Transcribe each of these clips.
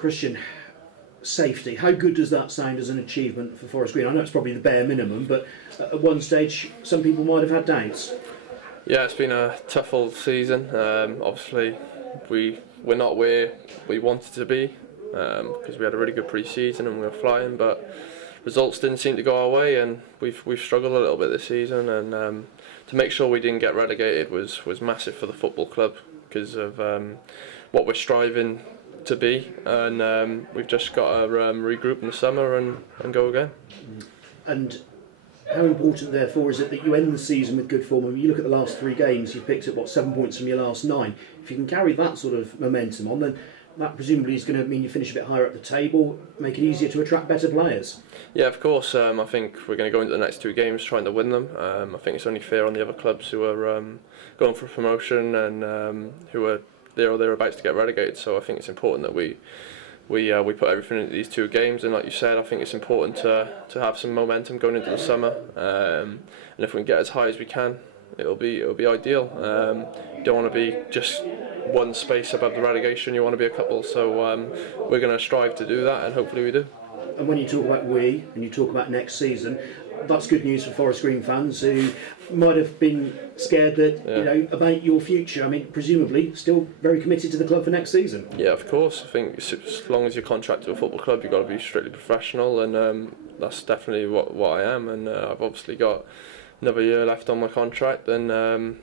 Christian, safety, how good does that sound as an achievement for Forest Green? I know it's probably the bare minimum, but at one stage some people might have had doubts. Yeah, it's been a tough old season. Obviously we're not where we wanted to be, because we had a really good pre-season and we were flying, but results didn't seem to go our way, and we've struggled a little bit this season. And to make sure we didn't get relegated was massive for the football club, because of what we're striving to be, and we've just got to regroup in the summer and go again. And how important, therefore, is it that you end the season with good form? I mean, you look at the last 3 games, you've picked up, 7 points from your last 9. If you can carry that sort of momentum on, then that presumably is going to mean you finish a bit higher up the table, make it easier to attract better players. Yeah, of course. I think we're going to go into the next 2 games trying to win them. I think it's only fair on the other clubs who are going for promotion and who are there or thereabouts to get relegated. So I think it's important that we put everything into these 2 games, and like you said, I think it's important to have some momentum going into the summer. And if we can get as high as we can, it'll be ideal. You don't want to be just one space above the relegation, you want to be a couple, so we're going to strive to do that, and hopefully we do. And when you talk about we, and you talk about next season, that's good news for Forest Green fans who might have been scared that about your future. I mean, presumably still very committed to the club for next season. Yeah, of course. I think as long as you're contracted to a football club, you've got to be strictly professional, and that's definitely what I am. And I've obviously got another year left on my contract, and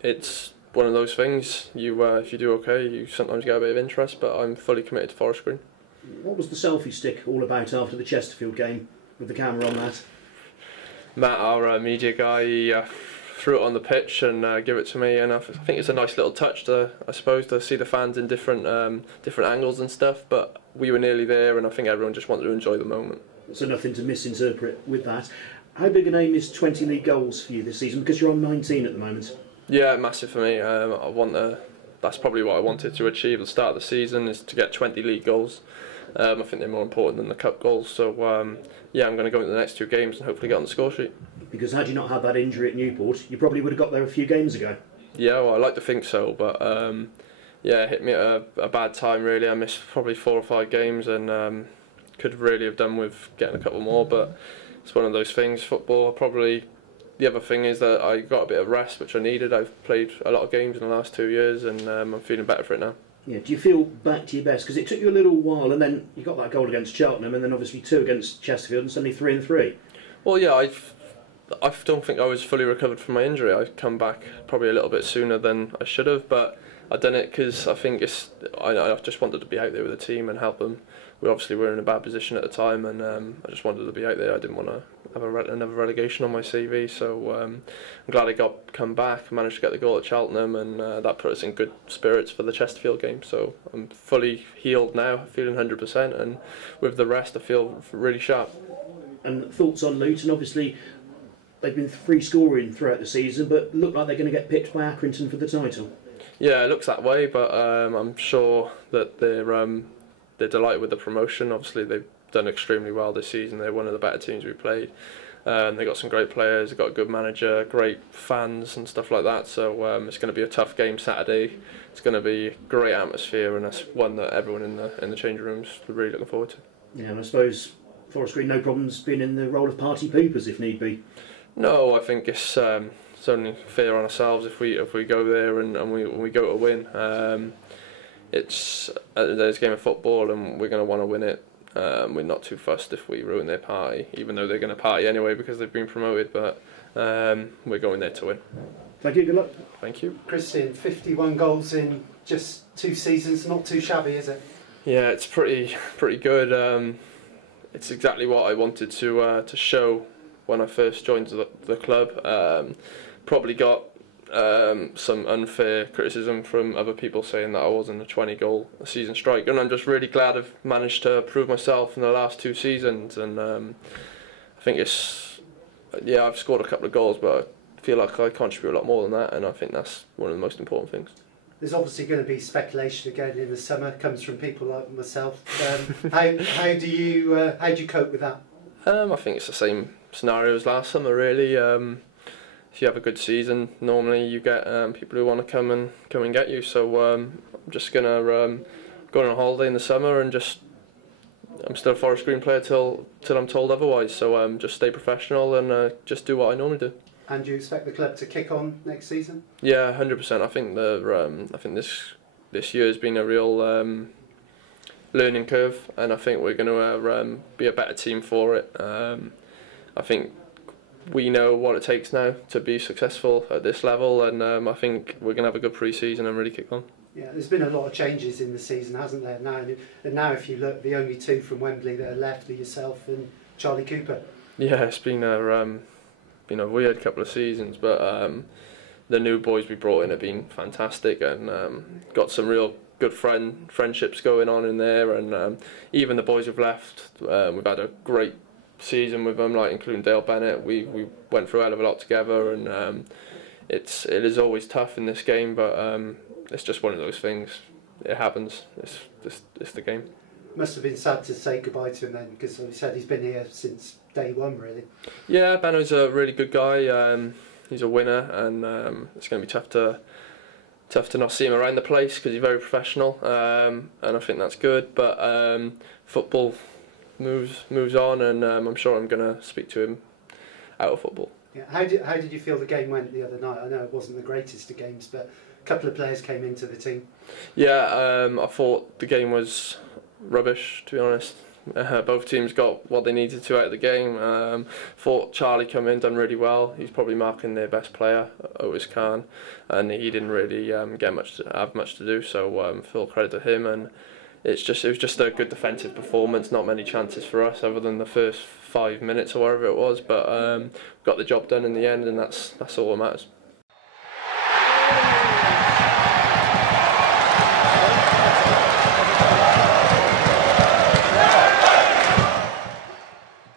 it's one of those things. If you do okay, you sometimes get a bit of interest, but I'm fully committed to Forest Green. What was the selfie stick all about after the Chesterfield game with the camera on that? Matt, our media guy, he threw it on the pitch and gave it to me, and I think it's a nice little touch to see the fans in different angles and stuff. But we were nearly there, and I think everyone just wanted to enjoy the moment. So nothing to misinterpret with that. How big an aim is 20 league goals for you this season? Because you're on 19 at the moment. Yeah, massive for me. That's probably what I wanted to achieve at the start of the season, is to get 20 league goals. I think they're more important than the cup goals. So yeah, I'm going to go into the next 2 games and hopefully get on the score sheet. Because had you not had that injury at Newport, you probably would have got there a few games ago. Yeah, well, I like to think so, but yeah, it hit me at a bad time really. I missed probably 4 or 5 games, and could really have done with getting a couple more, but it's one of those things. Football, probably. The other thing is that I got a bit of rest, which I needed. I've played a lot of games in the last 2 years, and I'm feeling better for it now. Yeah. Do you feel back to your best? Because it took you a little while, and then you got that goal against Cheltenham, and then obviously 2 against Chesterfield, and suddenly 3 and 3. Well, yeah, I don't think I was fully recovered from my injury. I come back probably a little bit sooner than I should have, but I done it because I think I just wanted to be out there with the team and help them. We obviously were in a bad position at the time, and I just wanted to be out there. I didn't want to have another relegation on my CV, so I'm glad I come back, managed to get the goal at Cheltenham, and that put us in good spirits for the Chesterfield game. So I'm fully healed now, feeling 100%, and with the rest I feel really sharp. And thoughts on Luton? Obviously they've been free scoring throughout the season, but look like they're going to get picked by Accrington for the title. Yeah, it looks that way, but I'm sure that they're delighted with the promotion. Obviously they've done extremely well this season. They're one of the better teams we played. They've got some great players, they've got a good manager, great fans and stuff like that, so it's going to be a tough game Saturday. It's going to be a great atmosphere, and that's one that everyone in the change rooms are really looking forward to. Yeah, and I suppose Forest Green, no problems being in the role of party poopers if need be. No, I think it's only fair on ourselves if we go there and we go to win. It's there's a game of football, and we're going to want to win it. We're not too fussed if we ruin their party, even though they're going to party anyway because they've been promoted, but we're going there to win. Thank you, good luck. Thank you. Christian, 51 goals in just 2 seasons, not too shabby, is it? Yeah, it's pretty good. It's exactly what I wanted to show when I first joined the club. Probably got some unfair criticism from other people saying that I wasn't a 20-goal a season striker, and I'm just really glad I've managed to prove myself in the last 2 seasons. And I think I've scored a couple of goals, but I feel like I contribute a lot more than that, and I think that's one of the most important things. There's obviously going to be speculation again in the summer. Comes from people like myself. How do you cope with that? I think it's the same scenario as last summer, really. If you have a good season, normally you get people who want to come and get you. So I'm just gonna going on holiday in the summer and just. I'm still a Forest Green player till I'm told otherwise. So just stay professional and just do what I normally do. And do you expect the club to kick on next season? Yeah, 100%. I think this year has been a real learning curve, and I think we're going to be a better team for it. I think we know what it takes now to be successful at this level, and I think we're going to have a good pre-season and really kick on. Yeah, there's been a lot of changes in the season, hasn't there? Now if you look, the only two from Wembley that are left are yourself and Charlie Cooper. Yeah, it's been a weird couple of seasons, but the new boys we brought in have been fantastic and got some real good friendships going on in there, and even the boys who've left, we've had a great season with them, like including Dale Bennett. We went through a hell of a lot together, and it is always tough in this game, but it's just one of those things. It happens. It's the game. Must have been sad to say goodbye to him then, because he said he's been here since day one, really. Yeah, Benno's a really good guy. He's a winner, and it's going to be tough to not see him around the place because he's very professional, and I think that's good. But football moves on, and I'm sure I'm going to speak to him out of football. Yeah. How did you feel the game went the other night? I know it wasn't the greatest of games, but a couple of players came into the team. Yeah, I thought the game was rubbish, to be honest. Both teams got what they needed to out of the game. Thought Charlie come in, done really well. He's probably marking their best player, Otis Khan, and he didn't really have much to do. So full credit to him. And it was just a good defensive performance. Not many chances for us, other than the first 5 minutes or whatever it was. But got the job done in the end, and that's all that matters.